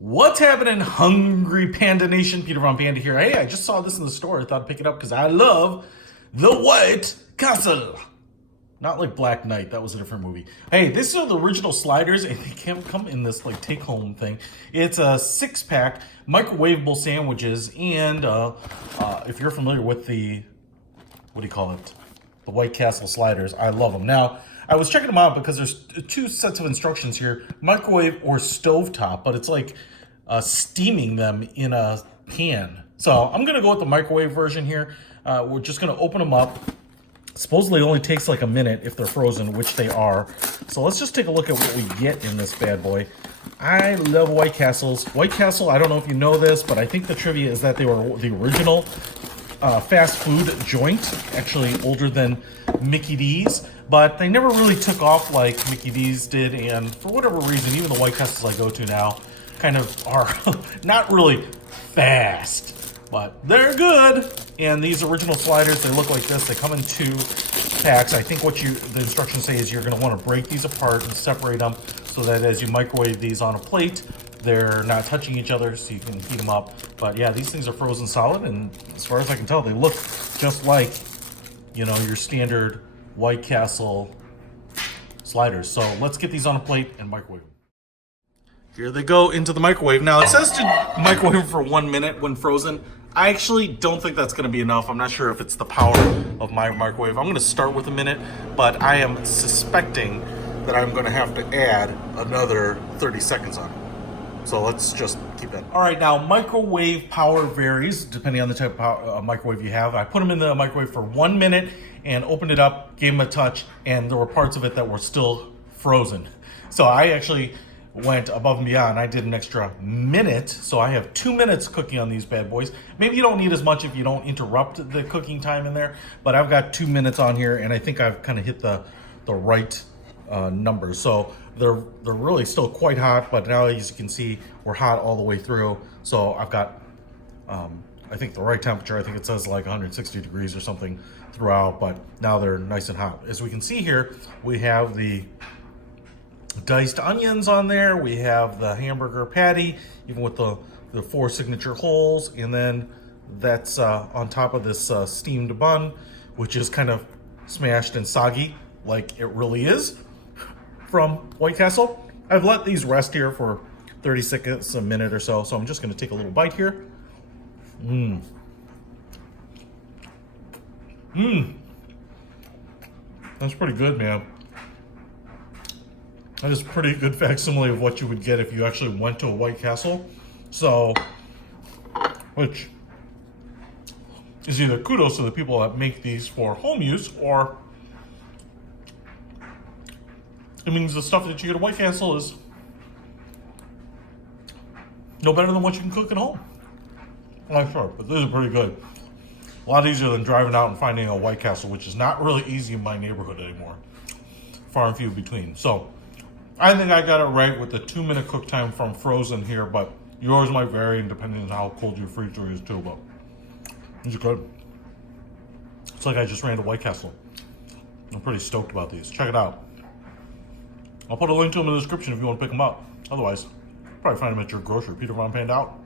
What's happening, hungry Panda Nation? Peter Von Panda here. Hey, I just saw this in the store. I thought I'd pick it up because I love the White Castle. Not like Black Knight. That was a different movie. Hey, these are the original sliders, and they can come in this like take-home thing. It's a 6-pack microwavable sandwiches, and if you're familiar with the, what do you call it? The White Castle sliders, I love them. Now, I was checking them out because there's two sets of instructions here, microwave or stovetop, but it's like steaming them in a pan. So I'm gonna go with the microwave version here. We're just gonna open them up. Supposedly it only takes like a minute if they're frozen, which they are. So let's just take a look at what we get in this bad boy. I love White Castles. White Castle, I don't know if you know this, but I think the trivia is that they were the original fast food joint, actually older than Mickey D's, but they never really took off like Mickey D's did, and for whatever reason, even the White Castles I go to now kind of are not really fast, but they're good. And these original sliders, they look like this. They come in 2 packs. I think what the instructions say is you're going to want to break these apart and separate them so that as you microwave these on a plate, they're not touching each other, so you can heat them up. But yeah, these things are frozen solid, and as far as I can tell, they look just like, you know, your standard White Castle sliders. So let's get these on a plate and microwave them. Here they go into the microwave. Now it says to microwave for 1 minute when frozen. I actually don't think that's gonna be enough. I'm not sure if it's the power of my microwave. I'm gonna start with a minute, but I am suspecting that I'm gonna have to add another 30 seconds on it. So let's just keep that. All right, now microwave power varies depending on the type of microwave you have. I put them in the microwave for 1 minute and opened it up, gave them a touch, and there were parts of it that were still frozen. So I actually went above and beyond. I did an extra minute, so I have 2 minutes cooking on these bad boys. Maybe you don't need as much if you don't interrupt the cooking time in there, but I've got 2 minutes on here, and I think I've kind of hit the right numbers. So they're really still quite hot, but now as you can see, we're hot all the way through. So I've got, I think the right temperature. I think it says like 160 degrees or something throughout, but now they're nice and hot. As we can see here, we have the diced onions on there. We have the hamburger patty, even with the 4 signature holes, and then that's on top of this steamed bun, which is kind of smashed and soggy like it really is from White Castle. I've let these rest here for 30 seconds, a minute or so, so I'm just going to take a little bite here. That's pretty good, man. That is pretty good facsimile of what you would get if you actually went to a White Castle. So, which is either kudos to the people that make these for home use, or it means the stuff that you get at White Castle is no better than what you can cook at home. I'm sure, but this is pretty good. A lot easier than driving out and finding a White Castle, which is not really easy in my neighborhood anymore. Far and few between. So, I think I got it right with the 2 minute cook time from frozen here, but yours might vary depending on how cold your freezer is too, but these are good. It's like I just ran to White Castle. I'm pretty stoked about these. Check it out. I'll put a link to them in the description if you want to pick them up. Otherwise, probably find them at your grocery. Peter Von Panda out.